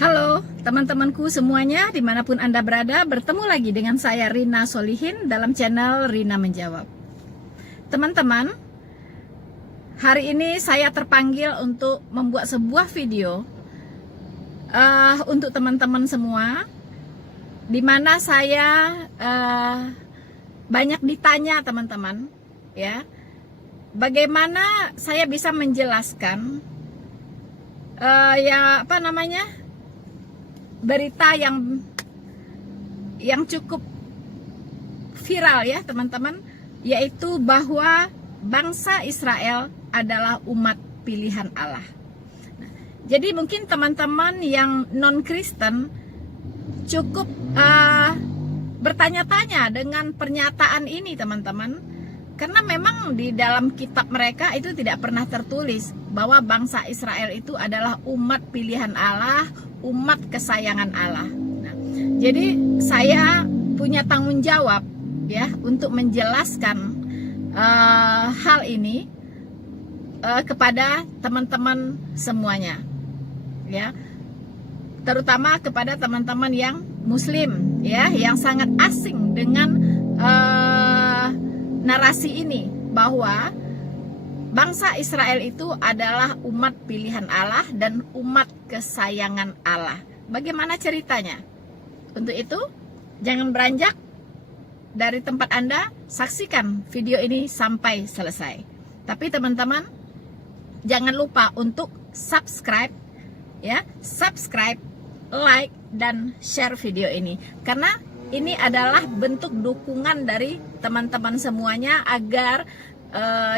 Halo teman-temanku semuanya, dimanapun Anda berada, bertemu lagi dengan saya Rina Solihin dalam channel Rina Menjawab. Teman-teman, hari ini saya terpanggil untuk membuat sebuah video untuk teman-teman semua, di mana saya banyak ditanya teman-teman, ya, bagaimana saya bisa menjelaskan berita yang cukup viral ya teman-teman, yaitu bahwa bangsa Israel adalah umat pilihan Allah. Jadi mungkin teman-teman yang non-Kristen cukup bertanya-tanya dengan pernyataan ini teman-teman, karena memang di dalam kitab mereka itu tidak pernah tertulis bahwa bangsa Israel itu adalah umat pilihan Allah, umat kesayangan Allah. Nah, jadi saya punya tanggung jawab ya untuk menjelaskan hal ini kepada teman-teman semuanya, ya, terutama kepada teman-teman yang Muslim, ya, yang sangat asing dengan narasi ini bahwa bangsa Israel itu adalah umat pilihan Allah dan umat kesayangan Allah. Bagaimana ceritanya? Untuk itu, jangan beranjak dari tempat Anda, saksikan video ini sampai selesai. Tapi teman-teman, jangan lupa untuk subscribe, ya, subscribe, like, dan share video ini. Karena ini adalah bentuk dukungan dari teman-teman semuanya agar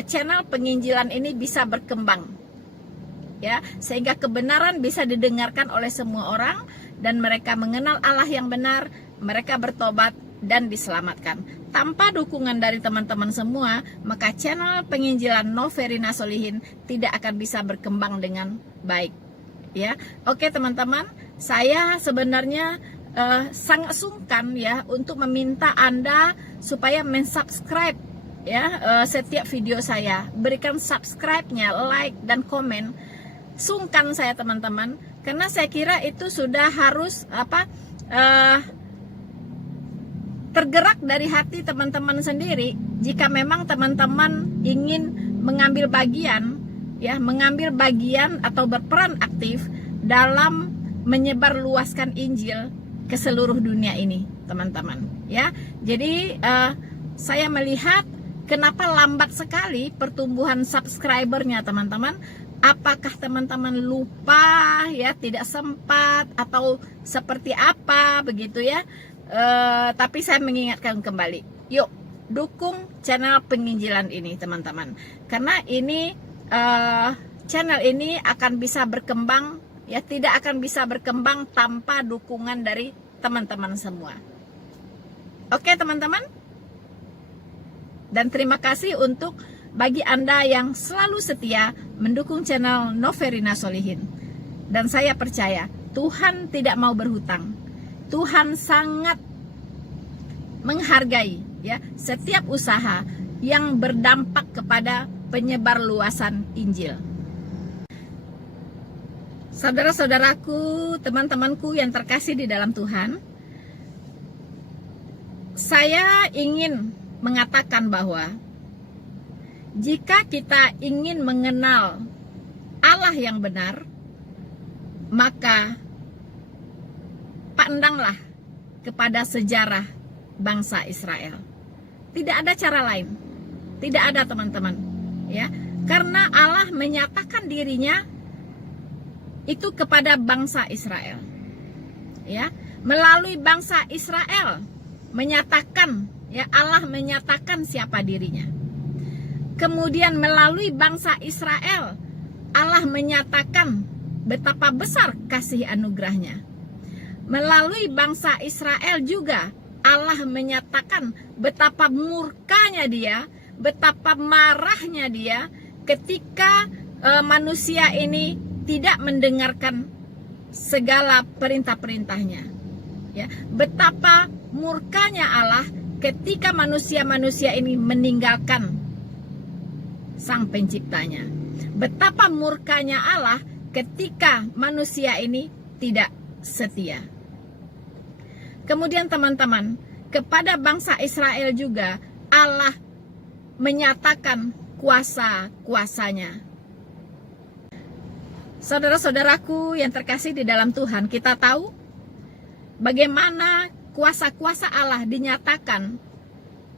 channel penginjilan ini bisa berkembang, ya, sehingga kebenaran bisa didengarkan oleh semua orang dan mereka mengenal Allah yang benar, mereka bertobat dan diselamatkan. Tanpa dukungan dari teman-teman semua, maka channel penginjilan Rina Solihin tidak akan bisa berkembang dengan baik, ya. Oke teman-teman, saya sebenarnya sangat sungkan ya untuk meminta Anda supaya mensubscribe ya setiap video saya, berikan subscribe-nya, like dan komen. Sungkan saya teman-teman, karena saya kira itu sudah harus tergerak dari hati teman-teman sendiri. Jika memang teman-teman ingin mengambil bagian, ya, mengambil bagian atau berperan aktif dalam menyebarluaskan Injil ke seluruh dunia ini, teman-teman, ya. Jadi saya melihat kenapa lambat sekali pertumbuhan subscribernya, teman-teman. Apakah teman-teman lupa, ya, tidak sempat atau seperti apa begitu ya? Tapi saya mengingatkan kembali, yuk dukung channel penginjilan ini teman-teman, karena ini channel ini akan bisa berkembang, ya, tidak akan bisa berkembang tanpa dukungan dari teman-teman semua. Oke teman-teman, dan terima kasih untuk bagi Anda yang selalu setia mendukung channel Rina Solihin. Dan saya percaya Tuhan tidak mau berhutang. Tuhan sangat menghargai ya setiap usaha yang berdampak kepada penyebar luasan Injil. Saudara-saudaraku, teman-temanku yang terkasih di dalam Tuhan, saya ingin mengatakan bahwa jika kita ingin mengenal Allah yang benar, maka pandanglah kepada sejarah bangsa Israel. Tidak ada cara lain. Tidak ada teman-teman, ya. Karena Allah menyatakan dirinya itu kepada bangsa Israel. Ya, melalui bangsa Israel menyatakan, ya, Allah menyatakan siapa dirinya. Kemudian melalui bangsa Israel Allah menyatakan betapa besar kasih anugerahnya. Melalui bangsa Israel juga Allah menyatakan betapa murkanya dia, betapa marahnya dia ketika manusia ini tidak mendengarkan segala perintah-perintahnya, ya. Betapa murkanya Allah ketika manusia-manusia ini meninggalkan Sang Penciptanya. Betapa murkanya Allah ketika manusia ini tidak setia. Kemudian teman-teman, kepada bangsa Israel juga Allah menyatakan kuasa-kuasanya. Saudara-saudaraku yang terkasih di dalam Tuhan, kita tahu bagaimana kuasa-kuasa Allah dinyatakan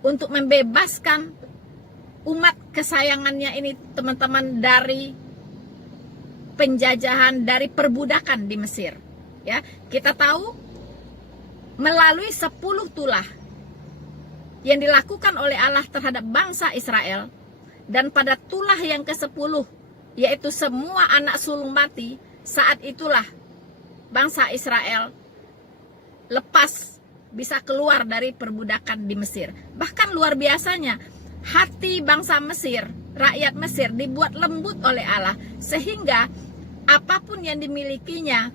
untuk membebaskan umat kesayangannya ini, teman-teman, dari penjajahan, dari perbudakan di Mesir. Ya, kita tahu melalui 10 tulah yang dilakukan oleh Allah terhadap bangsa Israel, dan pada tulah yang ke-10, yaitu semua anak sulung mati, saat itulah bangsa Israel lepas, bisa keluar dari perbudakan di Mesir. Bahkan luar biasanya, hati bangsa Mesir, rakyat Mesir dibuat lembut oleh Allah, sehingga apapun yang dimilikinya,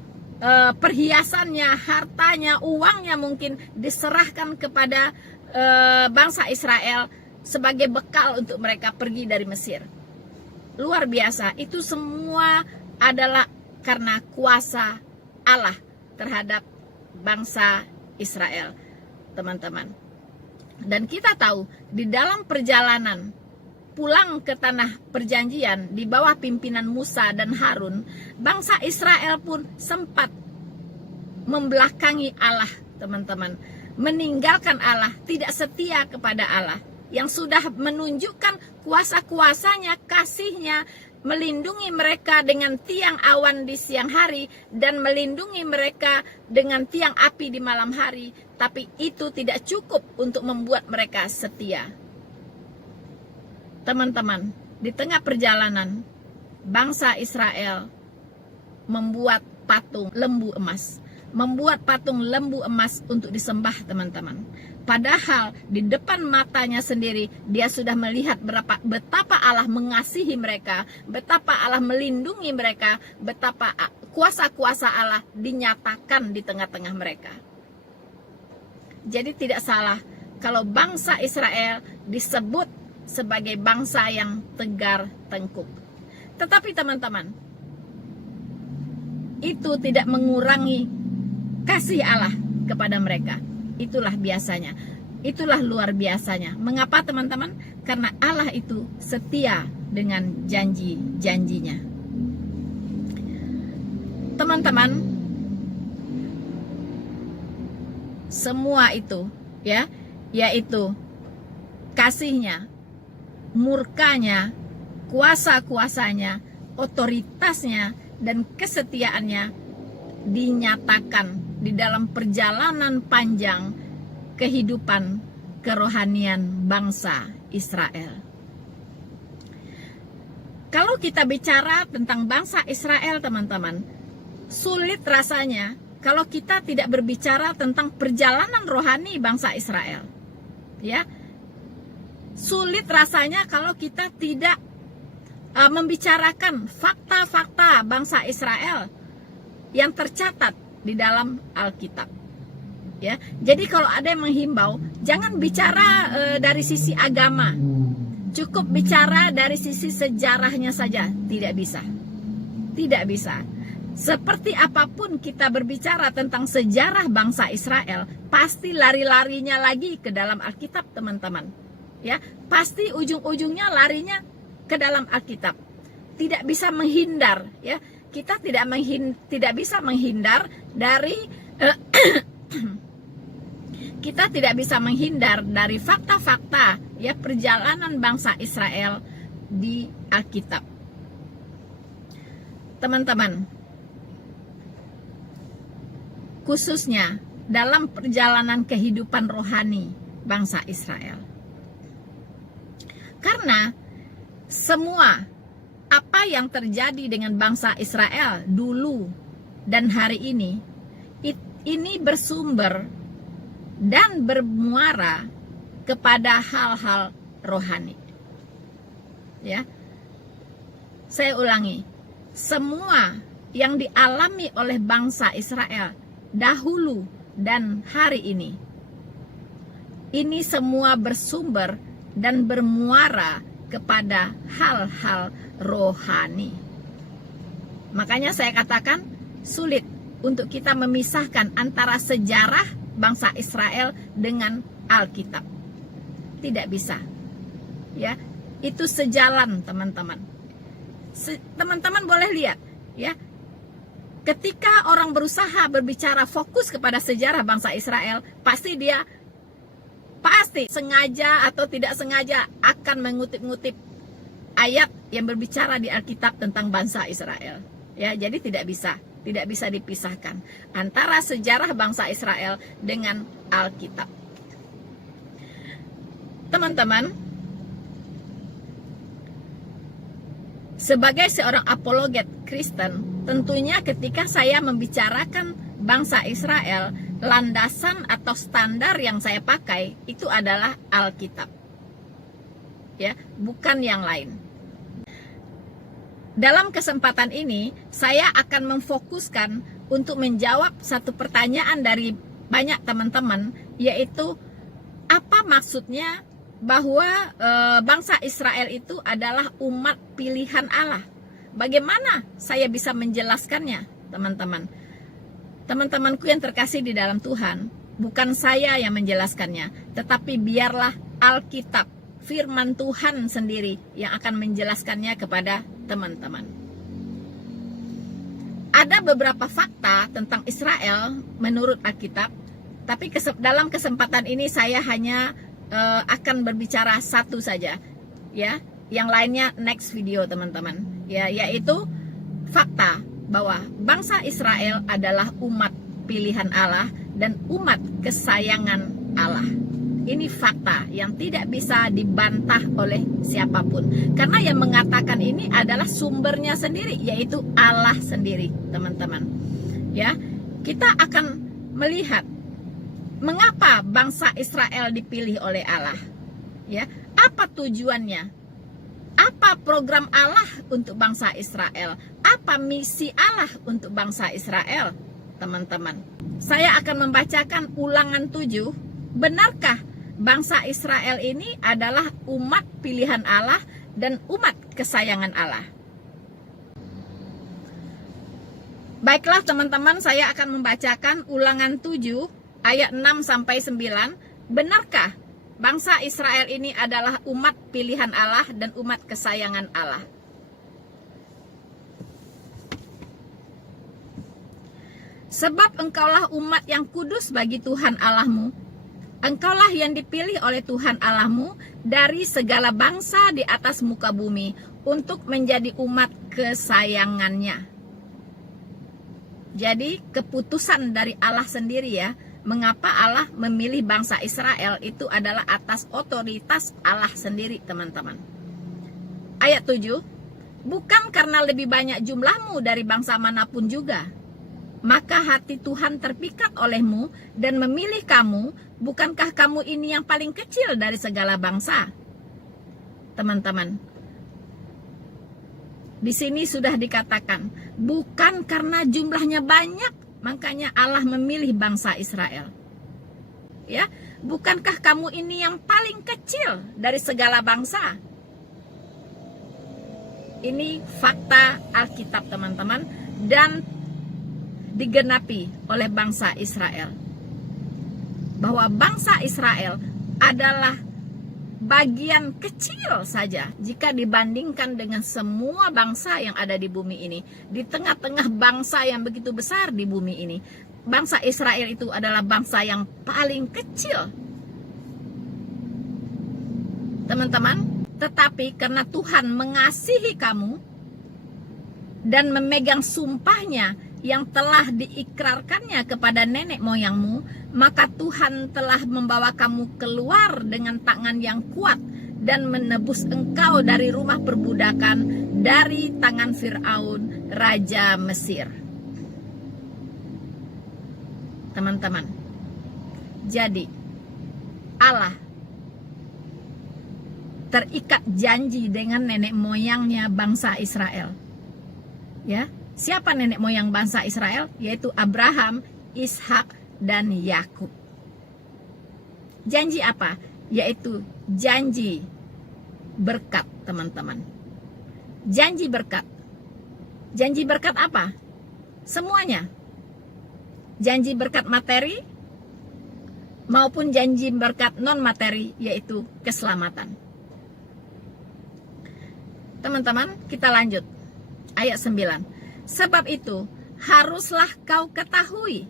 perhiasannya, hartanya, uangnya mungkin diserahkan kepada bangsa Israel sebagai bekal untuk mereka pergi dari Mesir. Luar biasa, itu semua adalah karena kuasa Allah terhadap bangsa Israel, teman-teman. Dan kita tahu di dalam perjalanan pulang ke tanah perjanjian di bawah pimpinan Musa dan Harun, bangsa Israel pun sempat membelakangi Allah, teman-teman, meninggalkan Allah, tidak setia kepada Allah yang sudah menunjukkan kuasa-kuasanya, kasihnya, melindungi mereka dengan tiang awan di siang hari dan melindungi mereka dengan tiang api di malam hari, tapi itu tidak cukup untuk membuat mereka setia. Teman-teman, di tengah perjalanan, bangsa Israel membuat patung lembu emas. Membuat patung lembu emas untuk disembah, teman-teman. Padahal di depan matanya sendiri, dia sudah melihat betapa Allah mengasihi mereka, betapa Allah melindungi mereka, betapa kuasa-kuasa Allah dinyatakan di tengah-tengah mereka. Jadi tidak salah kalau bangsa Israel disebut sebagai bangsa yang tegar tengkuk. Tetapi teman-teman, itu tidak mengurangi kasih Allah kepada mereka. Itulah biasanya, itulah luar biasanya. Mengapa teman-teman? Karena Allah itu setia dengan janji-janjinya. Teman-teman, semua itu ya, yaitu kasihnya, murkanya, kuasa-kuasanya, otoritasnya, dan kesetiaannya dinyatakan di dalam perjalanan panjang kehidupan kerohanian bangsa Israel. Kalau kita bicara tentang bangsa Israel, teman-teman, sulit rasanya kalau kita tidak berbicara tentang perjalanan rohani bangsa Israel. Ya, sulit rasanya kalau kita tidak membicarakan fakta-fakta bangsa Israel yang tercatat di dalam Alkitab. Ya, jadi kalau ada yang menghimbau, jangan bicara dari sisi agama, cukup bicara dari sisi sejarahnya saja. Tidak bisa, tidak bisa. Seperti apapun kita berbicara tentang sejarah bangsa Israel, pasti lari-larinya lagi ke dalam Alkitab, teman-teman. Ya, pasti ujung-ujungnya larinya ke dalam Alkitab. Tidak bisa menghindar, ya. Kita tidak bisa menghindar dari kita tidak bisa menghindar dari fakta-fakta ya perjalanan bangsa Israel di Alkitab. Teman-teman, khususnya dalam perjalanan kehidupan rohani bangsa Israel. Karena semua apa yang terjadi dengan bangsa Israel dulu dan hari ini bersumber dan bermuara kepada hal-hal rohani. Ya. Saya ulangi, semua yang dialami oleh bangsa Israel dahulu dan hari ini semua bersumber dan bermuara kepada hal-hal rohani. Makanya saya katakan sulit untuk kita memisahkan antara sejarah bangsa Israel dengan Alkitab. Tidak bisa. Ya, itu sejalan, teman-teman. Teman-teman boleh lihat, ya. Ketika orang berusaha berbicara fokus kepada sejarah bangsa Israel, pasti sengaja atau tidak sengaja akan mengutip-ngutip ayat yang berbicara di Alkitab tentang bangsa Israel. Ya, jadi tidak bisa dipisahkan antara sejarah bangsa Israel dengan Alkitab. Teman-teman, sebagai seorang apologet Kristen, tentunya ketika saya membicarakan bangsa Israel, landasan atau standar yang saya pakai itu adalah Alkitab. Ya, bukan yang lain. Dalam kesempatan ini, saya akan memfokuskan untuk menjawab satu pertanyaan dari banyak teman-teman, yaitu apa maksudnya bahwa bangsa Israel itu adalah umat pilihan Allah. Bagaimana saya bisa menjelaskannya, teman-teman? Teman-temanku yang terkasih di dalam Tuhan, bukan saya yang menjelaskannya, tetapi biarlah Alkitab, firman Tuhan sendiri yang akan menjelaskannya kepada teman-teman. Ada beberapa fakta tentang Israel menurut Alkitab, tapi dalam kesempatan ini saya hanya akan berbicara satu saja, ya. Yang lainnya next video, teman-teman. Ya, yaitu fakta bahwa bangsa Israel adalah umat pilihan Allah dan umat kesayangan Allah. Ini fakta yang tidak bisa dibantah oleh siapapun. Karena yang mengatakan ini adalah sumbernya sendiri, yaitu Allah sendiri, teman-teman. Ya, kita akan melihat mengapa bangsa Israel dipilih oleh Allah. Ya, apa tujuannya? Apa program Allah untuk bangsa Israel? Apa misi Allah untuk bangsa Israel, teman-teman? Saya akan membacakan Ulangan 7. Benarkah bangsa Israel ini adalah umat pilihan Allah dan umat kesayangan Allah? Baiklah, teman-teman, saya akan membacakan Ulangan 7 ayat 6 sampai 9. Benarkah bangsa Israel ini adalah umat pilihan Allah dan umat kesayangan Allah? Sebab engkaulah umat yang kudus bagi Tuhan Allahmu. Engkaulah yang dipilih oleh Tuhan Allahmu dari segala bangsa di atas muka bumi untuk menjadi umat kesayangannya. Jadi keputusan dari Allah sendiri, ya. Mengapa Allah memilih bangsa Israel itu adalah atas otoritas Allah sendiri, teman-teman. Ayat 7, bukan karena lebih banyak jumlahmu dari bangsa manapun juga, maka hati Tuhan terpikat olehmu dan memilih kamu. Bukankah kamu ini yang paling kecil dari segala bangsa? Teman-teman, di sini sudah dikatakan, bukan karena jumlahnya banyak, makanya Allah memilih bangsa Israel. Ya, bukankah kamu ini yang paling kecil dari segala bangsa? Ini fakta Alkitab, teman-teman, dan digenapi oleh bangsa Israel. Bahwa bangsa Israel adalah bagian kecil saja jika dibandingkan dengan semua bangsa yang ada di bumi ini. Di tengah-tengah bangsa yang begitu besar di bumi ini, bangsa Israel itu adalah bangsa yang paling kecil, teman-teman. Tetapi karena Tuhan mengasihi kamu dan memegang sumpahnya yang telah diikrarkannya kepada nenek moyangmu, maka Tuhan telah membawa kamu keluar dengan tangan yang kuat dan menebus engkau dari rumah perbudakan, dari tangan Fir'aun, raja Mesir. Teman-teman, jadi Allah terikat janji dengan nenek moyangnya bangsa Israel. Ya, siapa nenek moyang bangsa Israel? Yaitu Abraham, Ishak, dan Yakub. Janji apa? Yaitu janji berkat, teman-teman. Janji berkat. Janji berkat apa? Semuanya. janji berkat materi maupun janji berkat non materi, yaitu keselamatan. Teman-teman, kita lanjut ayat 9. Sebab itu haruslah kau ketahui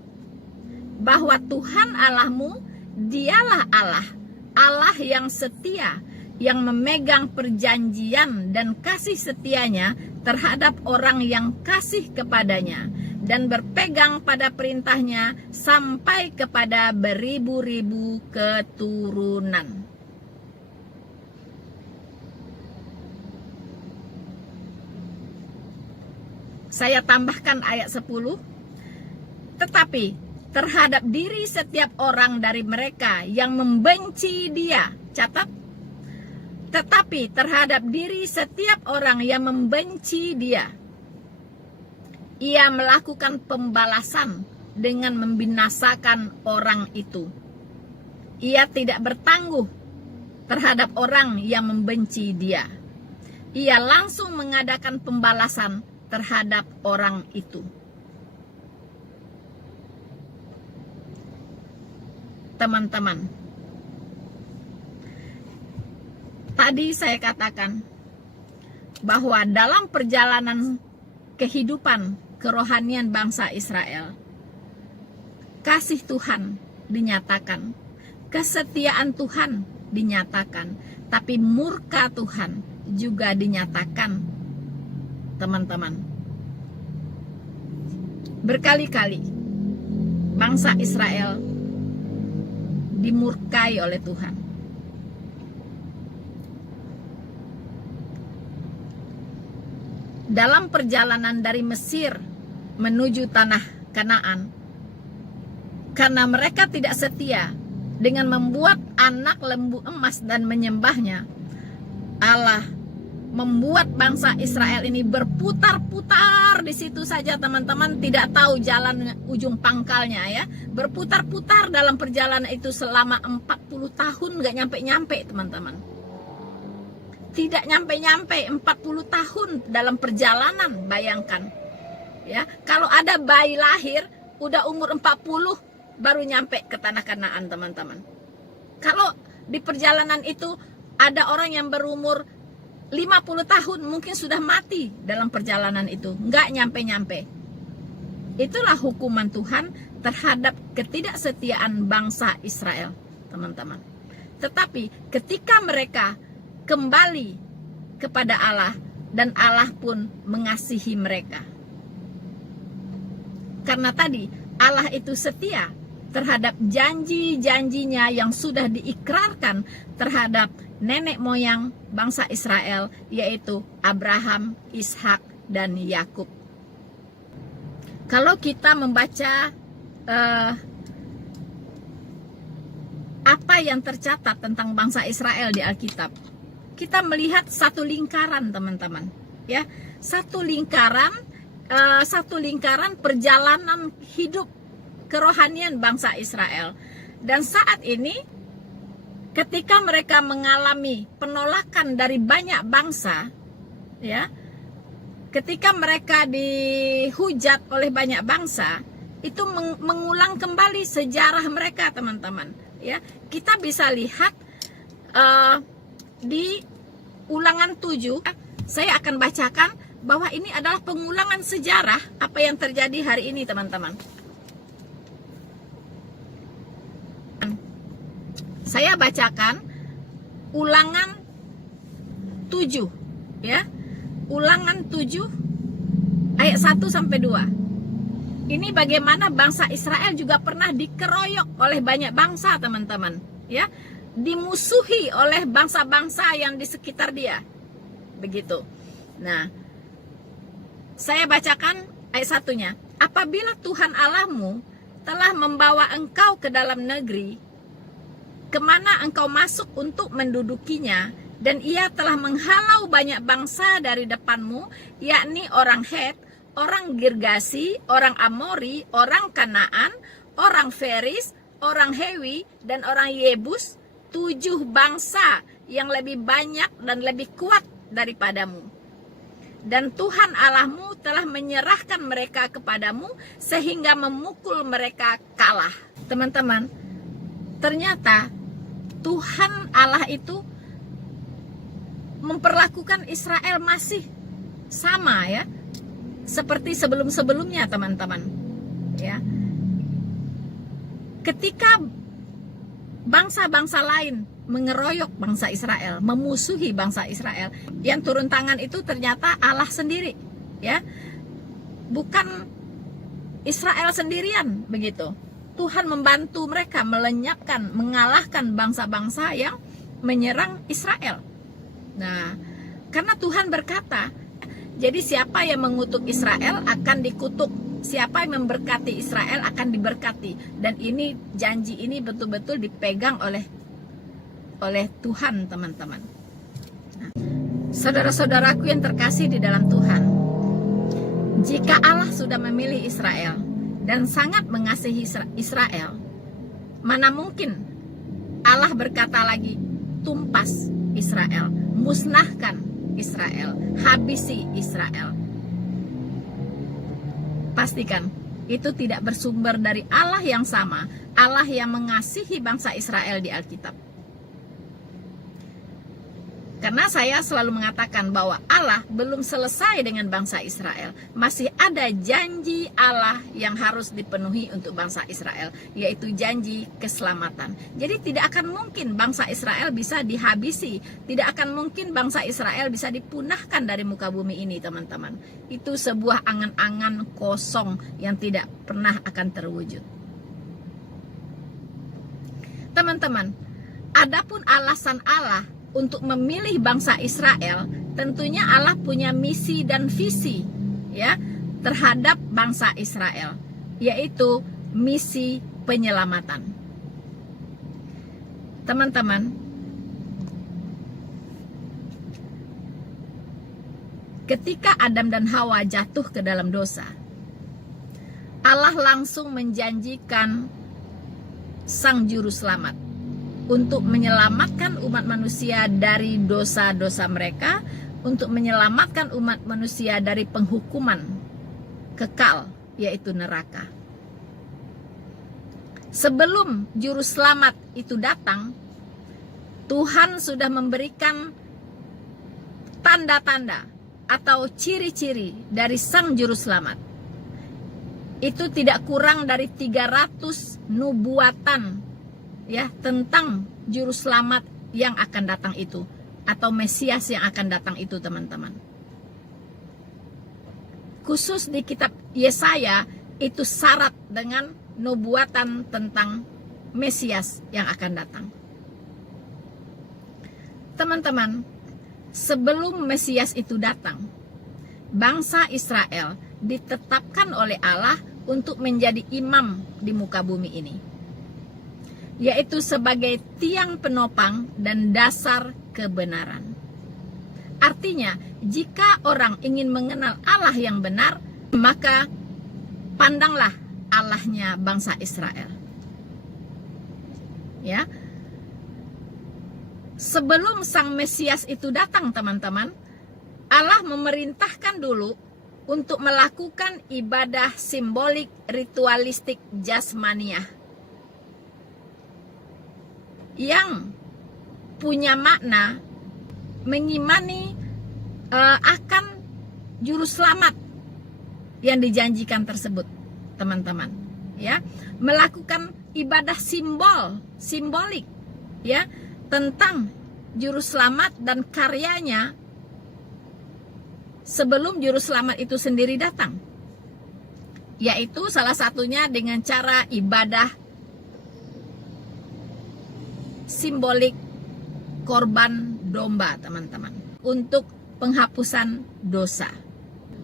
bahwa Tuhan Allahmu dialah Allah, Allah yang setia, yang memegang perjanjian dan kasih setianya terhadap orang yang kasih kepadanya, dan berpegang pada perintahnya sampai kepada beribu-ribu keturunan. Saya tambahkan ayat 10. Tetapi terhadap diri setiap orang dari mereka yang membenci dia, catat, tetapi terhadap diri setiap orang yang membenci dia, ia melakukan pembalasan dengan membinasakan orang itu. Ia tidak bertangguh terhadap orang yang membenci dia. Ia langsung mengadakan pembalasan terhadap orang itu. Teman-teman, tadi saya katakan bahwa dalam perjalanan kehidupan kerohanian bangsa Israel, kasih Tuhan dinyatakan, kesetiaan Tuhan dinyatakan, tapi murka Tuhan juga dinyatakan. Teman-teman, berkali-kali bangsa Israel dimurkai oleh Tuhan. Dalam perjalanan dari Mesir menuju tanah Kanaan, karena mereka tidak setia dengan membuat anak lembu emas dan menyembahnya, Allah membuat bangsa Israel ini berputar-putar di situ saja, teman-teman, tidak tahu jalan ujung pangkalnya ya. Berputar-putar dalam perjalanan itu selama 40 tahun, nggak nyampe-nyampe, teman-teman. Tidak nyampe-nyampe 40 tahun dalam perjalanan, bayangkan. Ya, kalau ada bayi lahir udah umur 40 baru nyampe ke tanah Kanaan, teman-teman. Kalau di perjalanan itu ada orang yang berumur 50 tahun mungkin sudah mati dalam perjalanan itu, nggak nyampe-nyampe. Itulah hukuman Tuhan terhadap ketidaksetiaan bangsa Israel, teman-teman. Tetapi ketika mereka kembali kepada Allah, dan Allah pun mengasihi mereka. Karena tadi Allah itu setia terhadap janji-janjinya yang sudah diikrarkan terhadap nenek moyang bangsa Israel, yaitu Abraham, Ishak, dan Yakub. Kalau kita membaca apa yang tercatat tentang bangsa Israel di Alkitab, kita melihat satu lingkaran, teman-teman, ya, satu lingkaran perjalanan hidup kerohanian bangsa Israel. Dan saat ini ketika mereka mengalami penolakan dari banyak bangsa, ya, ketika mereka dihujat oleh banyak bangsa, itu mengulang kembali sejarah mereka, teman-teman. Ya, kita bisa lihat di Ulangan 7. Saya akan bacakan bahwa ini adalah pengulangan sejarah apa yang terjadi hari ini, teman-teman. Saya bacakan Ulangan 7, ya. Ulangan 7 ayat 1 sampai 2. Ini bagaimana bangsa Israel juga pernah dikeroyok oleh banyak bangsa, teman-teman, ya. Dimusuhi oleh bangsa-bangsa yang di sekitar dia. Begitu. Nah, saya bacakan ayat 1-nya. Apabila Tuhan Allahmu telah membawa engkau ke dalam negeri kemana engkau masuk untuk mendudukinya, dan ia telah menghalau banyak bangsa dari depanmu, yakni orang Het, orang Girgasi, orang Amori, orang Kanaan, orang Feris, orang Hewi, dan orang Yebus, 7 bangsa yang lebih banyak dan lebih kuat daripadamu. dan Tuhan Allahmu telah menyerahkan mereka kepadamu sehingga memukul mereka kalah. Teman-teman, ternyata Tuhan Allah itu memperlakukan Israel masih sama ya, seperti sebelum-sebelumnya teman-teman ya. Ketika bangsa-bangsa lain mengeroyok bangsa Israel, memusuhi bangsa Israel, yang turun tangan itu ternyata Allah sendiri ya, bukan Israel sendirian begitu. Tuhan membantu mereka melenyapkan, mengalahkan bangsa-bangsa yang menyerang Israel. Nah, karena Tuhan berkata, jadi siapa yang mengutuk Israel akan dikutuk, siapa yang memberkati Israel akan diberkati. Dan ini, janji ini betul-betul dipegang oleh Tuhan, teman-teman. Nah, saudara-saudaraku yang terkasih di dalam Tuhan, jika Allah sudah memilih Israel dan sangat mengasihi Israel, mana mungkin Allah berkata lagi, tumpas Israel, musnahkan Israel, habisi Israel. Pastikan itu tidak bersumber dari Allah yang sama, Allah yang mengasihi bangsa Israel di Alkitab. Karena saya selalu mengatakan bahwa Allah belum selesai dengan bangsa Israel. Masih ada janji Allah yang harus dipenuhi untuk bangsa Israel, yaitu janji keselamatan. Jadi tidak akan mungkin bangsa Israel bisa dihabisi, tidak akan mungkin bangsa Israel bisa dipunahkan dari muka bumi ini, teman-teman. Itu sebuah angan-angan kosong yang tidak pernah akan terwujud. Teman-teman, adapun alasan Allah untuk memilih bangsa Israel, tentunya Allah punya misi dan visi ya terhadap bangsa Israel, yaitu misi penyelamatan. Teman-teman, ketika Adam dan Hawa jatuh ke dalam dosa, Allah langsung menjanjikan Sang Juru Selamat untuk menyelamatkan umat manusia dari dosa-dosa mereka, untuk menyelamatkan umat manusia dari penghukuman kekal, yaitu neraka. Sebelum Juru Selamat itu datang, Tuhan sudah memberikan tanda-tanda atau ciri-ciri dari Sang Juru Selamat. Itu tidak kurang dari 300 nubuatan ya tentang Juru Selamat yang akan datang itu, atau Mesias yang akan datang itu, teman-teman. Khusus di kitab Yesaya itu syarat dengan nubuatan tentang Mesias yang akan datang. Teman-teman, sebelum Mesias itu datang, bangsa Israel ditetapkan oleh Allah untuk menjadi imam di muka bumi ini, yaitu sebagai tiang penopang dan dasar kebenaran. Artinya, jika orang ingin mengenal Allah yang benar, maka pandanglah Allahnya bangsa Israel. Ya. Sebelum Sang Mesias itu datang, teman-teman, Allah memerintahkan dulu untuk melakukan ibadah simbolik ritualistik jasmaniah yang punya makna mengimani akan Juru Selamat yang dijanjikan tersebut, teman-teman. Ya, melakukan ibadah simbolik ya tentang Juru Selamat dan karyanya sebelum Juru Selamat itu sendiri datang. Yaitu salah satunya dengan cara ibadah simbolik korban domba, teman-teman, untuk penghapusan dosa.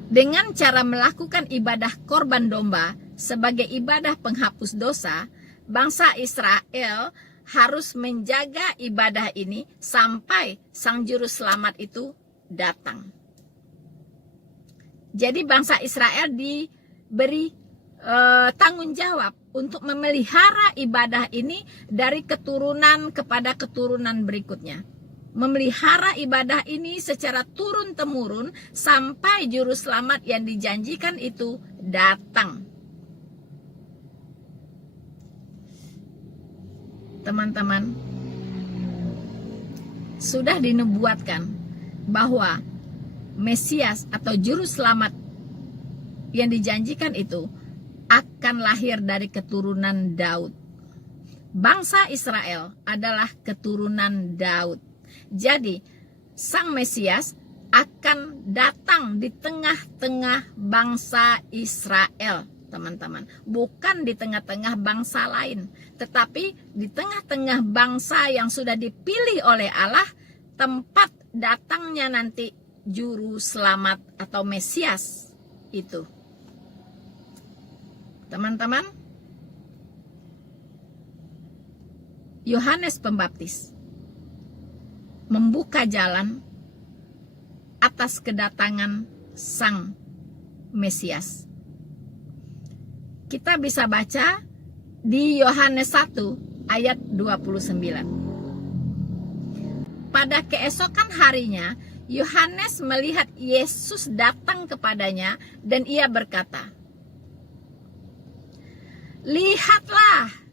Dengan cara melakukan ibadah korban domba sebagai ibadah penghapus dosa, bangsa Israel harus menjaga ibadah ini sampai Sang Juru Selamat itu datang. Jadi bangsa Israel diberi tanggung jawab untuk memelihara ibadah ini dari keturunan kepada keturunan berikutnya. memelihara ibadah ini secara turun-temurun sampai juru selamat yang dijanjikan itu datang. Teman-teman, sudah dinubuatkan bahwa Mesias atau juru selamat yang dijanjikan itu akan lahir dari keturunan Daud. Bangsa Israel adalah keturunan Daud. Jadi, Sang Mesias akan datang di tengah-tengah bangsa Israel, teman-teman. Bukan di tengah-tengah bangsa lain, tetapi di tengah-tengah bangsa yang sudah dipilih oleh Allah, tempat datangnya nanti juru selamat atau Mesias itu. Teman-teman, Yohanes Pembaptis membuka jalan atas kedatangan Sang Mesias. Kita bisa baca di Yohanes 1 ayat 29. Pada keesokan harinya, Yohanes melihat Yesus datang kepadanya dan ia berkata, "Lihatlah,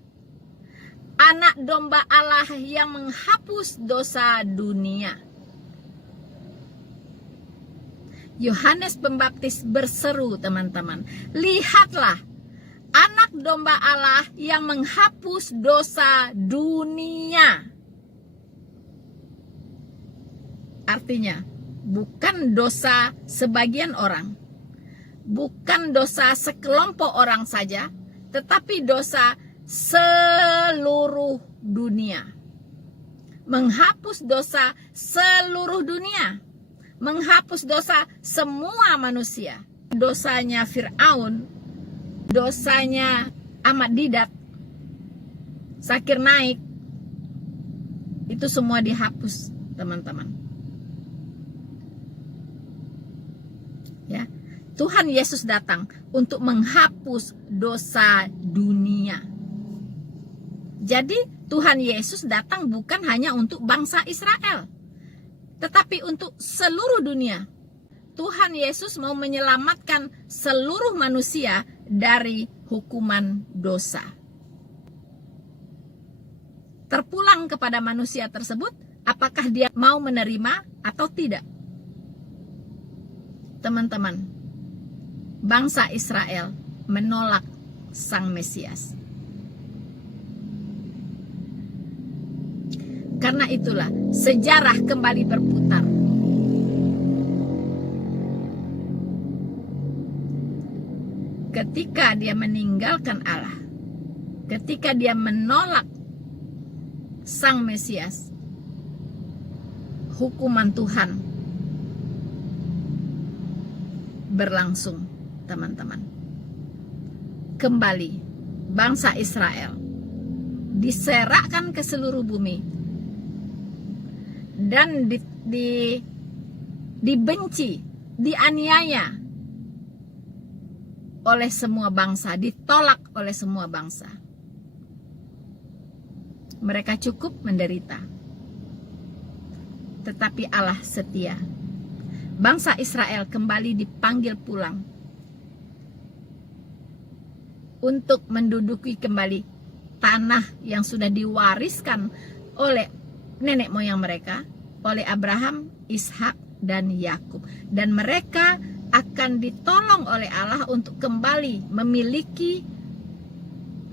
Anak domba Allah yang menghapus dosa dunia." Yohanes Pembaptis berseru, teman-teman, "Lihatlah, Anak domba Allah yang menghapus dosa dunia." Artinya, bukan dosa sebagian orang, bukan dosa sekelompok orang saja, tetapi dosa seluruh dunia. Menghapus dosa seluruh dunia, menghapus dosa semua manusia. Dosanya Fir'aun, dosanya Ahmad Didat, Zakir Naik, itu semua dihapus, teman-teman. Ya, Tuhan Yesus datang untuk menghapus dosa dunia. Jadi Tuhan Yesus datang bukan hanya untuk bangsa Israel, tetapi untuk seluruh dunia. Tuhan Yesus mau menyelamatkan seluruh manusia dari hukuman dosa. Terpulang kepada manusia tersebut, apakah dia mau menerima atau tidak? Teman-teman, bangsa Israel menolak Sang Mesias. Karena itulah sejarah kembali berputar. Ketika dia meninggalkan Allah, ketika dia menolak Sang Mesias, hukuman Tuhan berlangsung, teman-teman. Kembali bangsa Israel diserakkan ke seluruh bumi dan dibenci, dianiaya oleh semua bangsa, ditolak oleh semua bangsa. Mereka cukup menderita, tetapi Allah setia. Bangsa Israel kembali dipanggil pulang untuk menduduki kembali tanah yang sudah diwariskan oleh nenek moyang mereka, oleh Abraham, Ishak, dan Yakub. Dan mereka akan ditolong oleh Allah untuk kembali memiliki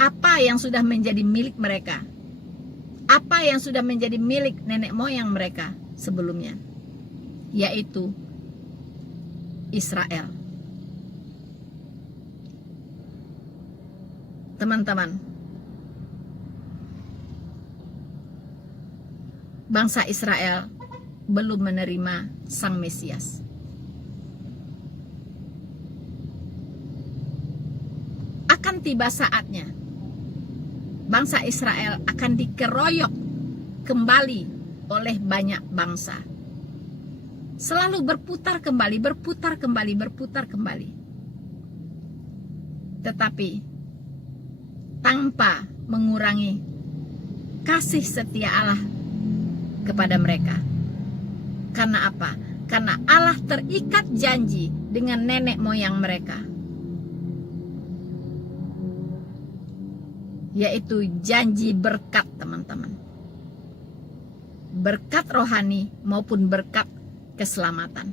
apa yang sudah menjadi milik mereka, apa yang sudah menjadi milik nenek moyang mereka sebelumnya, yaitu Israel. Teman-teman, bangsa Israel belum menerima Sang Mesias. Akan tiba saatnya bangsa Israel akan dikeroyok kembali oleh banyak bangsa. Selalu berputar kembali, berputar kembali, berputar kembali. Tetapi tanpa mengurangi kasih setia Allah kepada mereka. Karena apa? Karena Allah terikat janji dengan nenek moyang mereka, yaitu janji berkat, teman-teman. Berkat rohani maupun berkat keselamatan.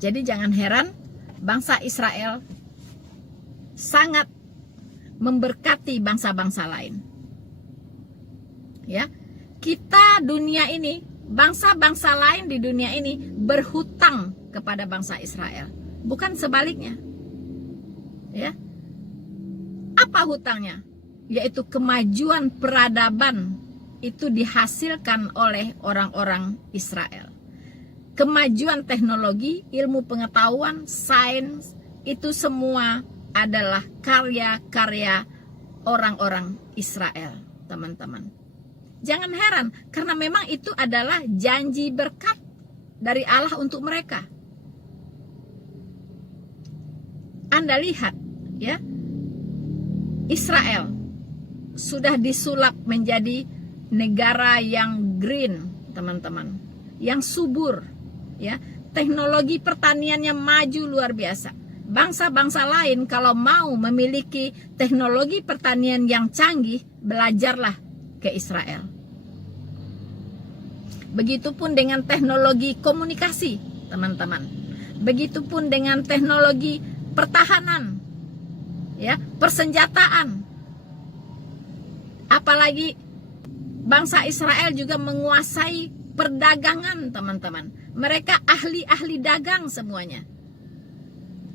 Jadi jangan heran bangsa Israel sangat memberkati bangsa-bangsa lain. Ya, kita dunia ini, bangsa-bangsa lain di dunia ini berhutang kepada bangsa Israel, bukan sebaliknya. Ya. Apa hutangnya? Yaitu kemajuan peradaban itu dihasilkan oleh orang-orang Israel. Kemajuan teknologi, ilmu pengetahuan, sains, itu semua adalah karya-karya orang-orang Israel, teman-teman. Jangan heran, karena memang itu adalah janji berkat dari Allah untuk mereka. Anda lihat, ya, Israel sudah disulap menjadi negara yang green, teman-teman, yang subur, ya. Teknologi pertaniannya maju luar biasa. Bangsa-bangsa lain kalau mau memiliki teknologi pertanian yang canggih, belajarlah ke Israel. Begitupun dengan teknologi komunikasi, teman-teman. Begitupun dengan teknologi pertahanan, ya, persenjataan. Apalagi bangsa Israel juga menguasai perdagangan, teman-teman. Mereka ahli-ahli dagang semuanya.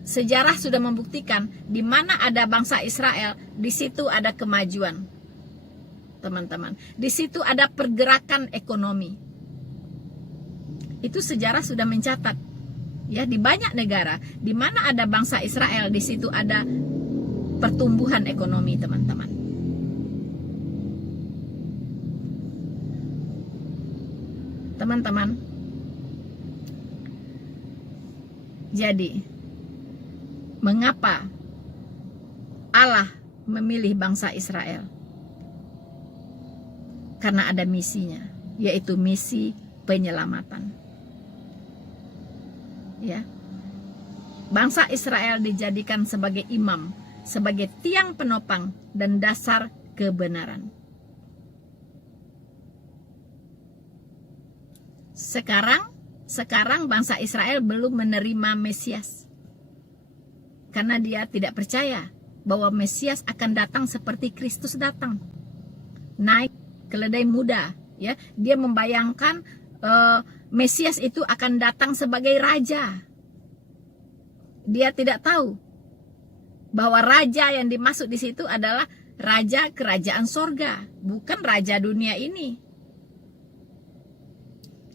Sejarah sudah membuktikan di mana ada bangsa Israel, di situ ada kemajuan, teman-teman. Di situ ada pergerakan ekonomi. Itu sejarah sudah mencatat, ya, di banyak negara di mana ada bangsa Israel, di situ ada pertumbuhan ekonomi, teman-teman. Teman-teman, jadi mengapa Allah memilih bangsa Israel? Karena ada misinya, yaitu misi penyelamatan. Ya, bangsa Israel dijadikan sebagai imam, sebagai tiang penopang dan dasar kebenaran. Sekarang bangsa Israel belum menerima Mesias, karena dia tidak percaya bahwa Mesias akan datang seperti Kristus datang, naik keledai muda. Ya, dia membayangkan Mesias itu akan datang sebagai raja. Dia tidak tahu bahwa raja yang dimaksud di situ adalah raja kerajaan sorga, bukan raja dunia ini.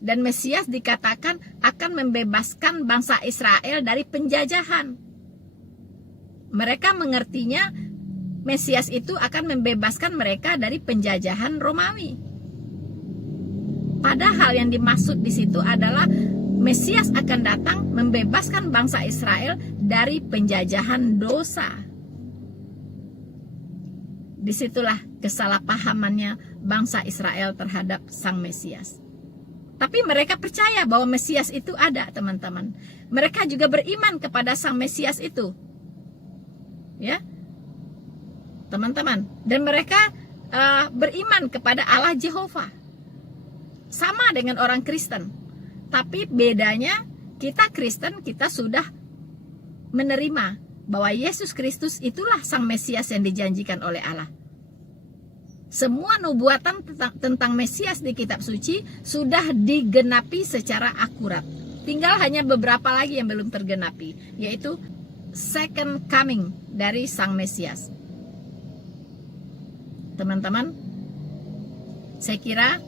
Dan Mesias dikatakan akan membebaskan bangsa Israel dari penjajahan. Mereka mengertinya Mesias itu akan membebaskan mereka dari penjajahan Romawi. Padahal yang dimaksud di situ adalah Mesias akan datang membebaskan bangsa Israel dari penjajahan dosa. Disitulah kesalahpahamannya bangsa Israel terhadap Sang Mesias. Tapi mereka percaya bahwa Mesias itu ada, teman-teman. Mereka juga beriman kepada Sang Mesias itu, ya, teman-teman. Dan mereka beriman kepada Allah Jehovah. Sama dengan orang Kristen. Tapi bedanya, kita Kristen, kita sudah menerima bahwa Yesus Kristus itulah Sang Mesias yang dijanjikan oleh Allah. Semua nubuatan tentang Mesias di kitab suci sudah digenapi secara akurat. Tinggal hanya beberapa lagi yang belum tergenapi, yaitu second coming dari Sang Mesias. Teman-teman, saya kira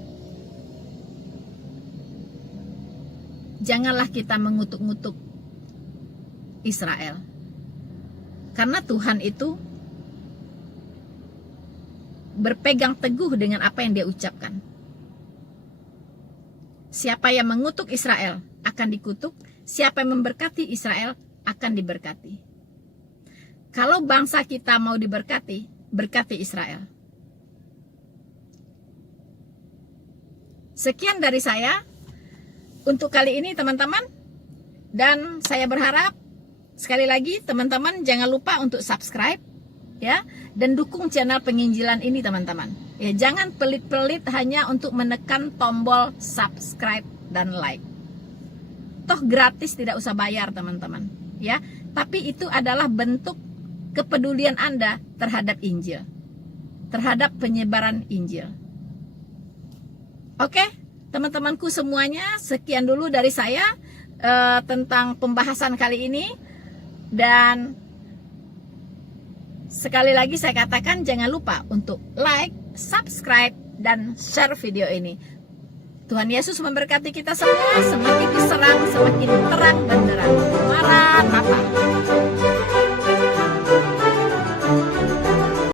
janganlah kita mengutuk-ngutuk Israel. Karena Tuhan itu berpegang teguh dengan apa yang dia ucapkan. Siapa yang mengutuk Israel akan dikutuk, siapa yang memberkati Israel akan diberkati. Kalau bangsa kita mau diberkati, berkati Israel. Sekian dari saya. untuk kali ini teman-teman. Dan saya berharap sekali lagi teman-teman jangan lupa untuk subscribe ya, dan dukung channel penginjilan ini teman-teman. Ya, jangan pelit-pelit hanya untuk menekan tombol subscribe dan like. Toh gratis, tidak usah bayar teman-teman ya. Tapi itu adalah bentuk kepedulian Anda terhadap Injil, terhadap penyebaran Injil. Oke, teman-temanku semuanya, sekian dulu dari saya tentang pembahasan kali ini. Dan sekali lagi saya katakan jangan lupa untuk like, subscribe, dan share video ini. Tuhan Yesus memberkati kita semua. Semakin diserang, semakin terang benderang. Maranatha.